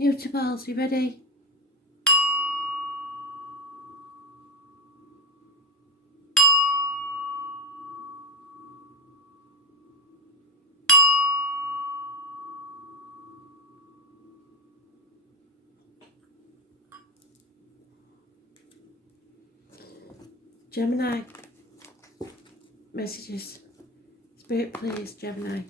Mutables, you ready? Gemini. Messages. Spirit, please, Gemini.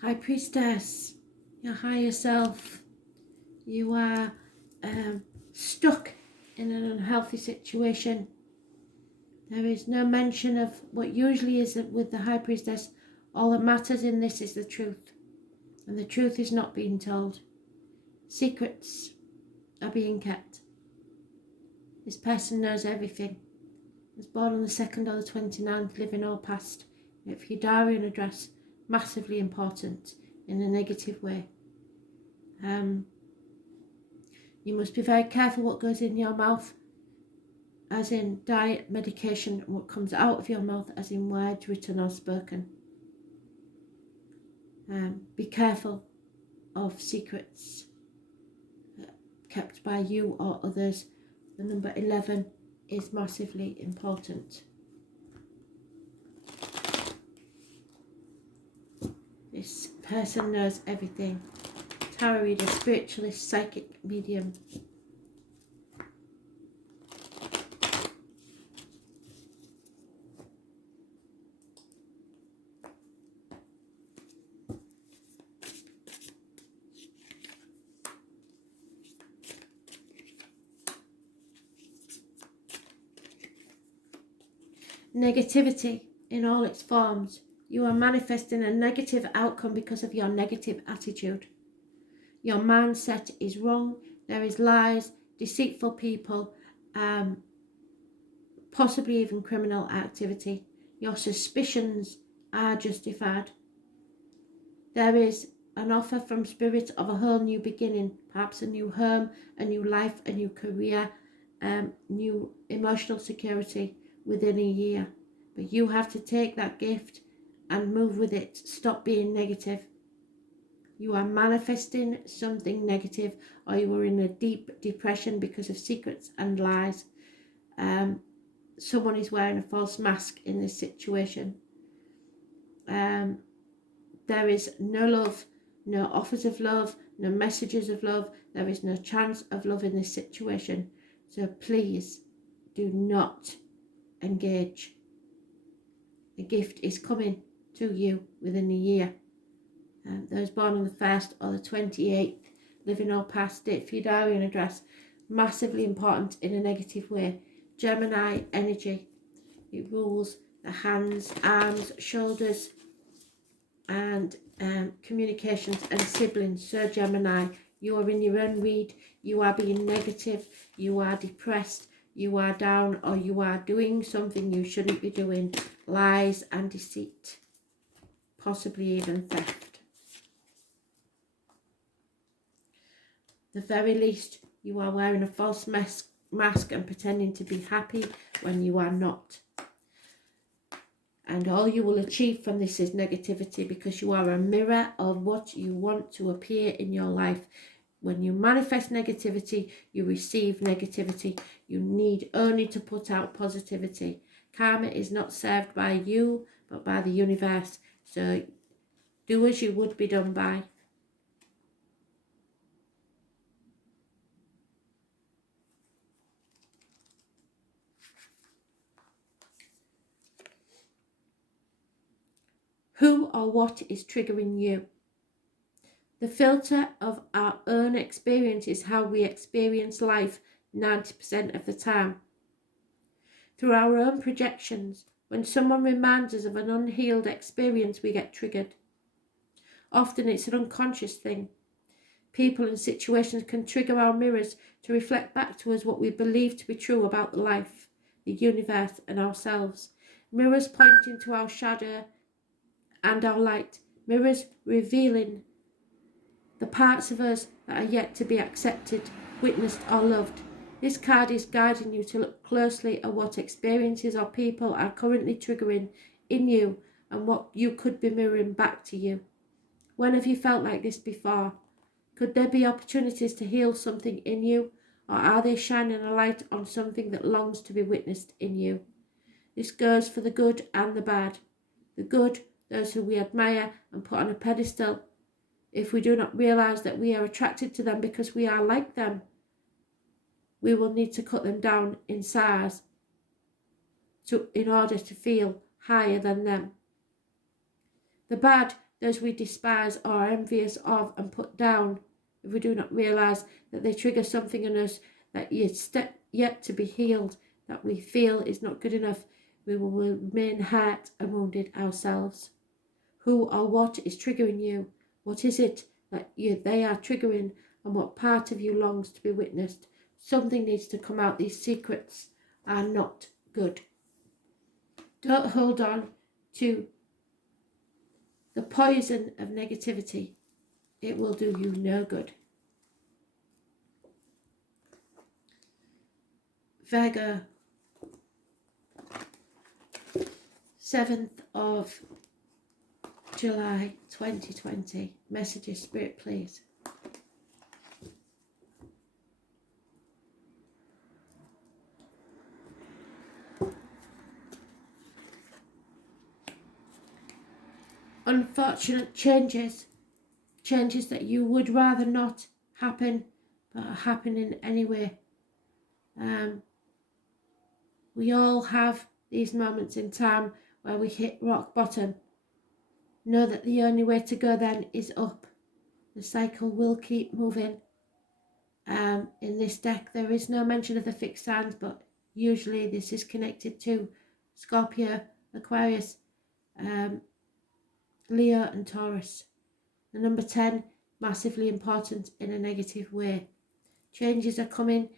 High Priestess, your higher self. You are stuck in an unhealthy situation. There is no mention of what usually is with the High Priestess. All that matters in this is the truth. And the truth is not being told. Secrets are being kept. This person knows everything. Was born on the 2nd or the 29th, living or past. If your diary and address, massively important in a negative way. You must be very careful what goes in your mouth, as in diet, medication, and what comes out of your mouth, as in words written or spoken. Be careful of secrets kept by you or others. The number 11 is massively important. This person knows everything. Tarot reader, spiritualist, psychic, medium. Negativity in all its forms. You are manifesting a negative outcome because of your negative attitude. Your mindset is wrong. There is lies, deceitful people, possibly even criminal activity. Your suspicions are justified. There is an offer from Spirit of a whole new beginning, perhaps a new home, a new life, a new career, new emotional security within a year. But you have to take that gift and move with it. Stop being negative. You are manifesting something negative, or you are in a deep depression because of secrets and lies. Someone is wearing a false mask in this situation. There is no love, no offers of love, no messages of love. There is no chance of love in this situation. So please do not engage. A gift is coming to you within a year. Those born on the 1st or the 28th, living or past, date for your diary and address, massively important in a negative way. Gemini energy. It rules the hands, arms, shoulders, and communications and siblings. So Gemini, you are in your own read. You are being negative. You are depressed. You are down, or you are doing something you shouldn't be doing. Lies and deceit. Possibly even theft. The very least, you are wearing a false mask and pretending to be happy when you are not. And all you will achieve from this is negativity, because you are a mirror of what you want to appear in your life. When you manifest negativity, you receive negativity. You need only to put out positivity. Karma is not served by you, but by the universe. So do as you would be done by. Who or what is triggering you? The filter of our own experience is how we experience life 90% of the time. Through our own projections, when someone reminds us of an unhealed experience, we get triggered. Often it's an unconscious thing. People and situations can trigger our mirrors to reflect back to us what we believe to be true about life, the universe, and ourselves. Mirrors pointing to our shadow and our light. Mirrors revealing the parts of us that are yet to be accepted. witnessed or loved. This card is guiding you to look closely at what experiences or people are currently triggering in you and what you could be mirroring back to you. When have you felt like this before? Could there be opportunities to heal something in you, or are they shining a light on something that longs to be witnessed in you? This goes for the good and the bad. The good, those who we admire and put on a pedestal. If we do not realise that we are attracted to them because we are like them, we will need to cut them down in size in order to feel higher than them. The bad, those we despise or are envious of and put down, if we do not realise that they trigger something in us that is yet to be healed, that we feel is not good enough, we will remain hurt and wounded ourselves. Who or what is triggering you? What is it that they are triggering, and what part of you longs to be witnessed? Something needs to come out. These secrets are not good. Don't hold on to the poison of negativity. It will do you no good. Virgo, 7th of July 2020. Messages, Spirit, please. Unfortunate changes that you would rather not happen, but are happening anyway. We all have these moments in time where we hit rock bottom. Know that the only way to go then is up. The cycle will keep moving. In this deck there is no mention of the fixed signs, but usually this is connected to Scorpio, Aquarius, Leo and Taurus. The number 10, massively important in a negative way. Changes are coming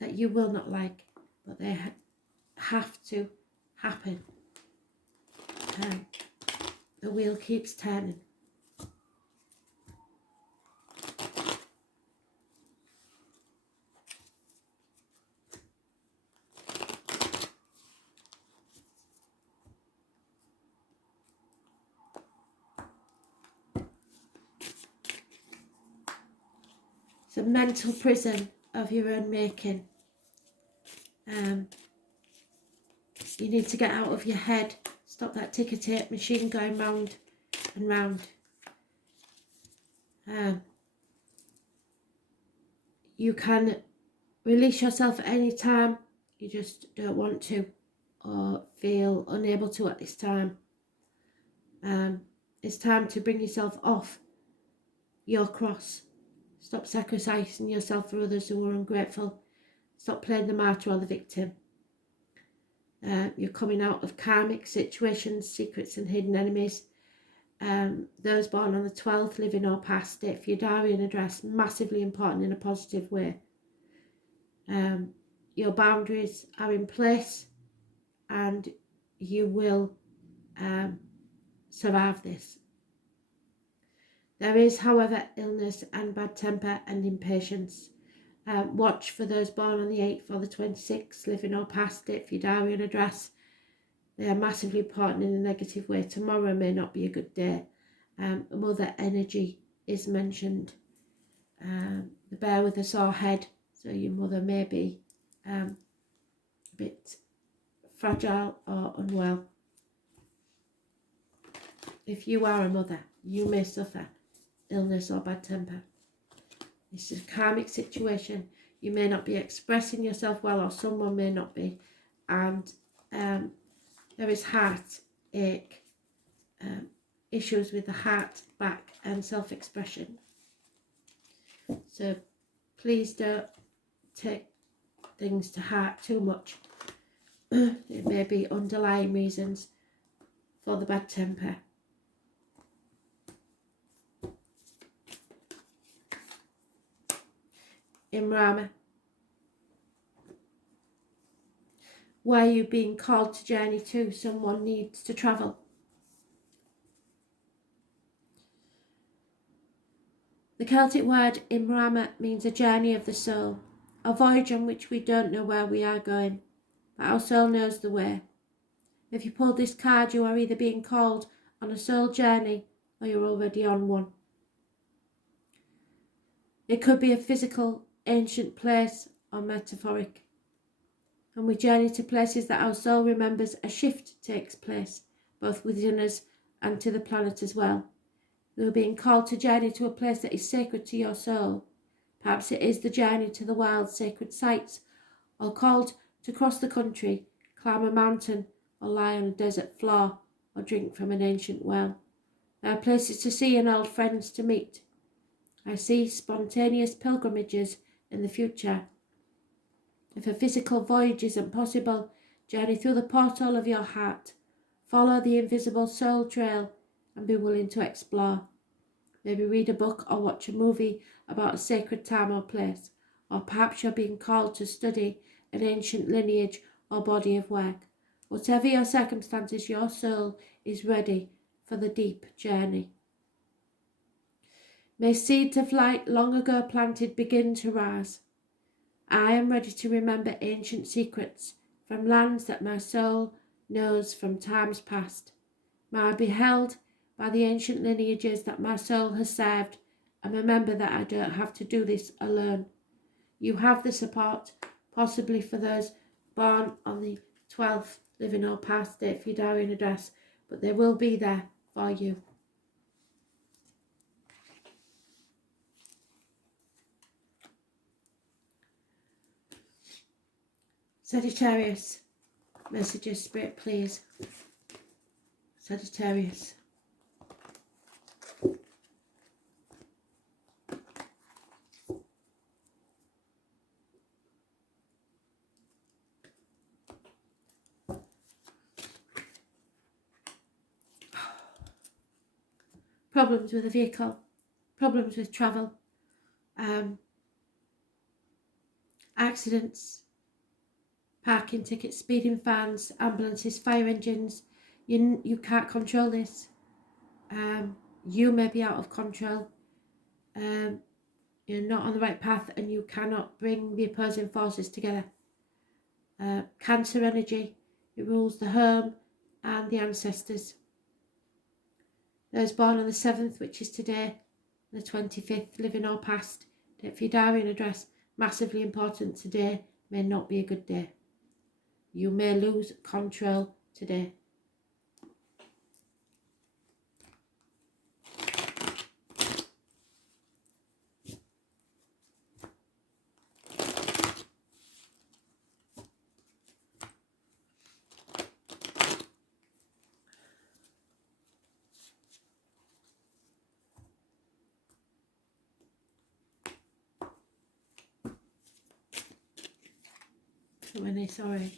that you will not like, but they have to happen. The wheel keeps turning. It's a mental prison of your own making. You need to get out of your head. Stop that ticker tape machine going round and round. You can release yourself at any time. You just don't want to or feel unable to at this time. It's time to bring yourself off your cross. Stop sacrificing yourself for others who are ungrateful. Stop playing the martyr or the victim. You're coming out of karmic situations, secrets and hidden enemies. Those born on the 12th, living or past, date for your diary and address, massively important in a positive way. Your boundaries are in place and you will survive this. There is, however, illness and bad temper and impatience. Watch for those born on the 8th or the 26th, living or past, date for your diary and address. They are massively important in a negative way. Tomorrow may not be a good day. Mother energy is mentioned. The bear with a sore head, so your mother may be a bit fragile or unwell. If you are a mother, you may suffer illness or bad temper. This is a karmic situation. You may not be expressing yourself well, or someone may not be, and there is heartache, issues with the heart, back and self-expression. So please don't take things to heart too much. It may be underlying reasons for the bad temper. In Rama, where are you being called to journey to? Someone needs to travel. The Celtic word imrama means a journey of the soul, a voyage on which we don't know where we are going, but our soul knows the way. If you pull this card, you are either being called on a soul journey or you're already on one. It could be a physical, ancient place or metaphoric. And we journey to places that our soul remembers a shift takes place, both within us and to the planet as well. You are being called to journey to a place that is sacred to your soul. Perhaps it is the journey to the wild sacred sites, or called to cross the country, climb a mountain, or lie on a desert floor, or drink from an ancient well. There are places to see and old friends to meet. I see spontaneous pilgrimages in the future. If a physical voyage isn't possible, journey through the portal of your heart. Follow the invisible soul trail and be willing to explore. Maybe read a book or watch a movie about a sacred time or place. Or perhaps you're being called to study an ancient lineage or body of work. Whatever your circumstances, your soul is ready for the deep journey. May seeds of light long ago planted begin to rise. I am ready to remember ancient secrets from lands that my soul knows from times past. May I be held by the ancient lineages that my soul has served, and remember that I don't have to do this alone. You have the support, possibly for those born on the 12th, living or past date for your diary and address, but they will be there for you. Sagittarius, messages, Spirit, please. Sagittarius. Problems with a vehicle, problems with travel, accidents, parking tickets, speeding fines, ambulances, fire engines. You can't control this. You may be out of control. You're not on the right path and you cannot bring the opposing forces together. Cancer energy, it rules the home and the ancestors. Those born on the 7th, which is today, the 25th, living or past, date for your diary and address, massively important today, may not be a good day. You may lose control today. Sorry.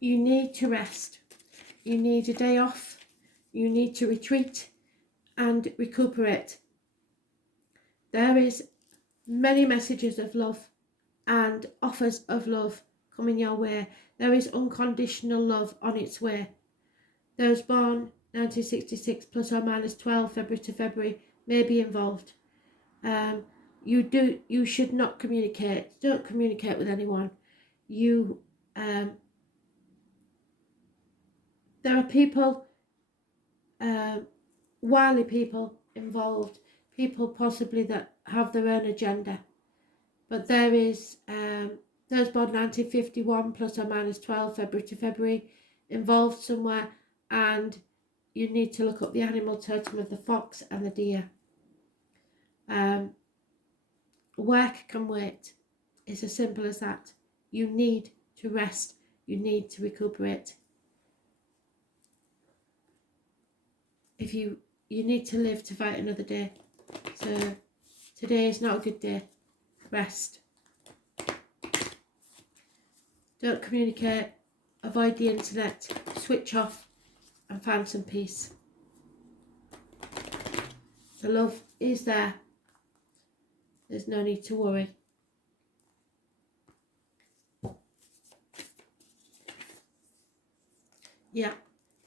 You need to rest. You need a day off. You need to retreat and recuperate. There is many messages of love and offers of love coming your way. There is unconditional love on its way. Those born 1966 plus or minus 12 February to February may be involved. You should not communicate. Don't communicate with anyone. There are people, wily people involved, people possibly that have their own agenda. But there is those born 1951 plus or minus 12 February to February involved somewhere, and you need to look up the animal totem of the fox and the deer. Work can wait. It's as simple as that. You need to rest. You need to recuperate. If you need to live to fight another day. So today is not a good day. Rest. Don't communicate. Avoid the internet. Switch off and find some peace. The love is there. There's no need to worry. Yeah,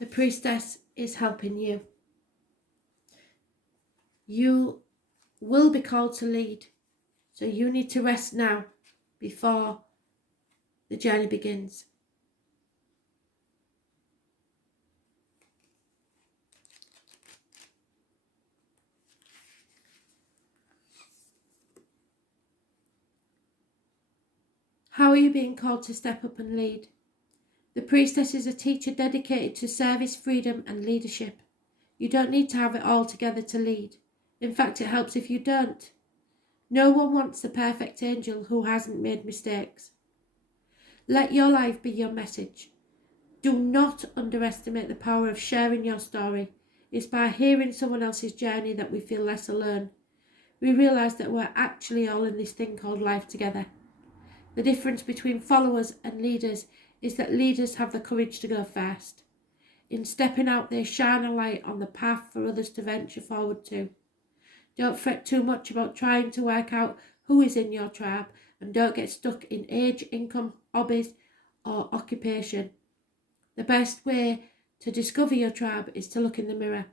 The Priestess is helping you. You will be called to lead. So you need to rest now before the journey begins. How are you being called to step up and lead? The Priestess is a teacher dedicated to service, freedom and leadership. You don't need to have it all together to lead. In fact, it helps if you don't. No one wants the perfect angel who hasn't made mistakes. Let your life be your message. Do not underestimate the power of sharing your story. It's by hearing someone else's journey that we feel less alone. We realise that we're actually all in this thing called life together. The difference between followers and leaders is that leaders have the courage to go first. In stepping out, they shine a light on the path for others to venture forward to. Don't fret too much about trying to work out who is in your tribe, and don't get stuck in age, income, hobbies or occupation. The best way to discover your tribe is to look in the mirror.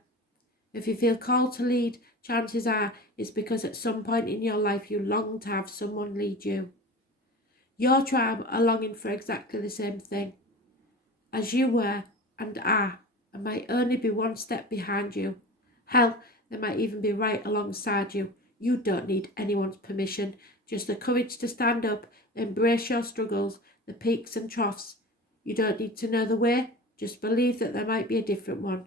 If you feel called to lead, chances are it's because at some point in your life you long to have someone lead you. Your tribe are longing for exactly the same thing, as you were and are, and might only be one step behind you. Hell, they might even be right alongside you. You don't need anyone's permission, just the courage to stand up, embrace your struggles, the peaks and troughs. You don't need to know the way, just believe that there might be a different one.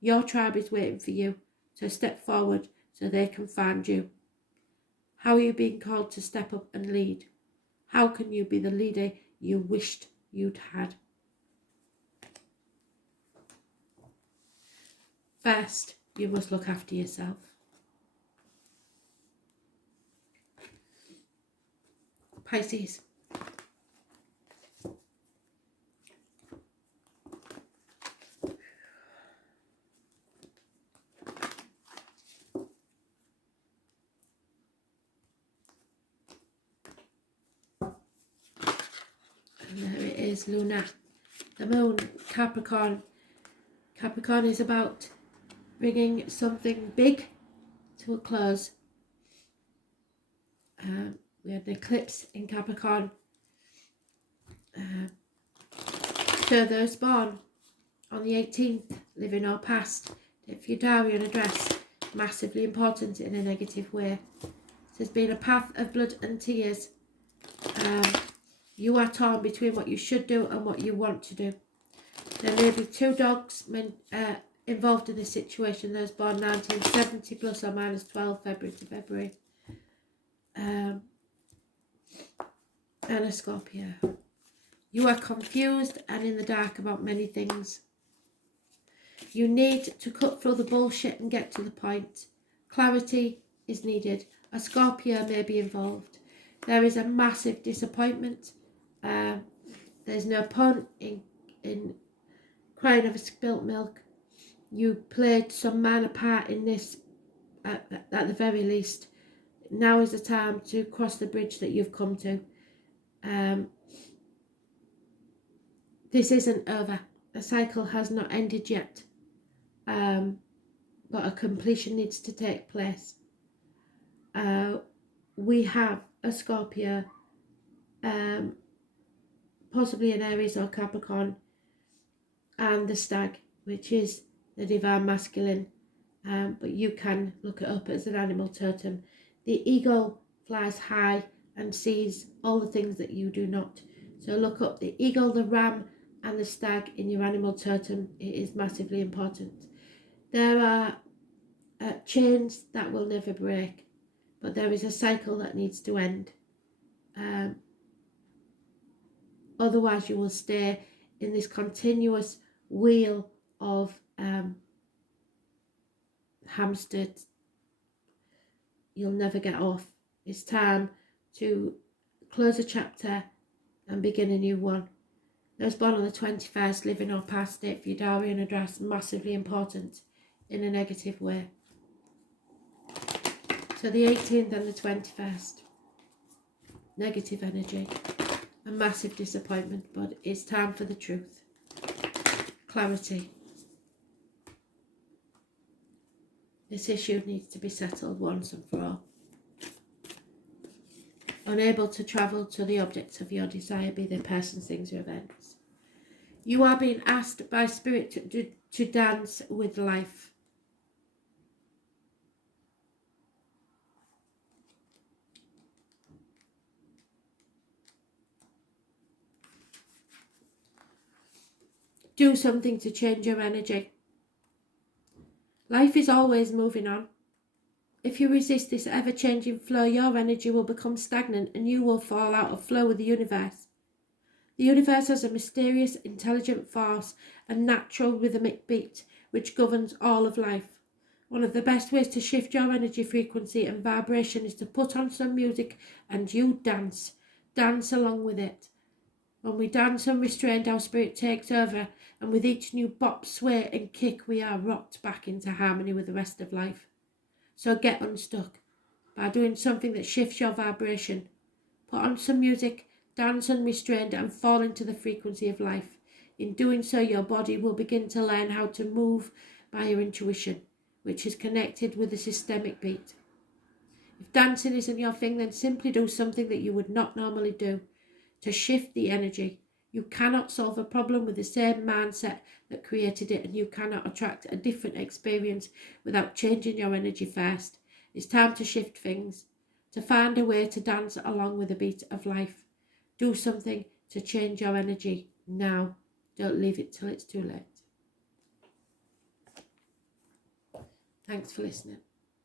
Your tribe is waiting for you, so step forward so they can find you. How are you being called to step up and lead? How can you be the leader you wished you'd had? First, you must look after yourself. Pisces. And there it is, Luna. The moon, Capricorn. Capricorn is about bringing something big to a close. We had an eclipse in Capricorn. So those born on the 18th, living or past, if your diary and address, massively important in a negative way. There's been a path of blood and tears. You are torn between what you should do and what you want to do. There may be two dogs involved in this situation, those born 1970 plus or minus 12 February to February. And a Scorpio. You are confused and in the dark about many things. You need to cut through the bullshit and get to the point. Clarity is needed. A Scorpio may be involved. There is a massive disappointment. There's no point in crying over spilt milk. You played some minor part in this at the very least. Now is the time to cross the bridge that you've come to. This isn't over. The cycle has not ended yet. But a completion needs to take place. We have a Scorpio, possibly an Aries or Capricorn, and the stag, which is the divine masculine, but you can look it up as an animal totem. The eagle flies high and sees all the things that you do not. So look up the eagle, the ram and the stag in your animal totem. It is massively important. There are chains that will never break, but there is a cycle that needs to end. Otherwise you will stay in this continuous wheel of hamstered. You'll never get off. It's time to close a chapter and begin a new one. Those born on the 21st, living or past it for your diary and address, massively important in a negative way. So the 18th and the 21st, negative energy, a massive disappointment, but it's time for the truth. Clarity. This issue needs to be settled once and for all. Unable to travel to the objects of your desire, be they persons, things, or events. You are being asked by Spirit to dance with life. Do something to change your energy. Life is always moving on. If you resist this ever-changing flow, your energy will become stagnant and you will fall out of flow with the universe. The universe has a mysterious, intelligent force and natural rhythmic beat which governs all of life. One of the best ways to shift your energy frequency and vibration is to put on some music and you dance. Dance along with it. When we dance unrestrained, our spirit takes over, and with each new bop, sway and kick, we are rocked back into harmony with the rest of life. So get unstuck by doing something that shifts your vibration. Put on some music, dance unrestrained, and fall into the frequency of life. In doing so, your body will begin to learn how to move by your intuition, which is connected with the systemic beat. If dancing isn't your thing, then simply do something that you would not normally do to shift the energy. You cannot solve a problem with the same mindset that created it, and you cannot attract a different experience without changing your energy first. It's time to shift things, to find a way to dance along with the beat of life. Do something to change your energy now. Don't leave it till it's too late. Thanks for listening.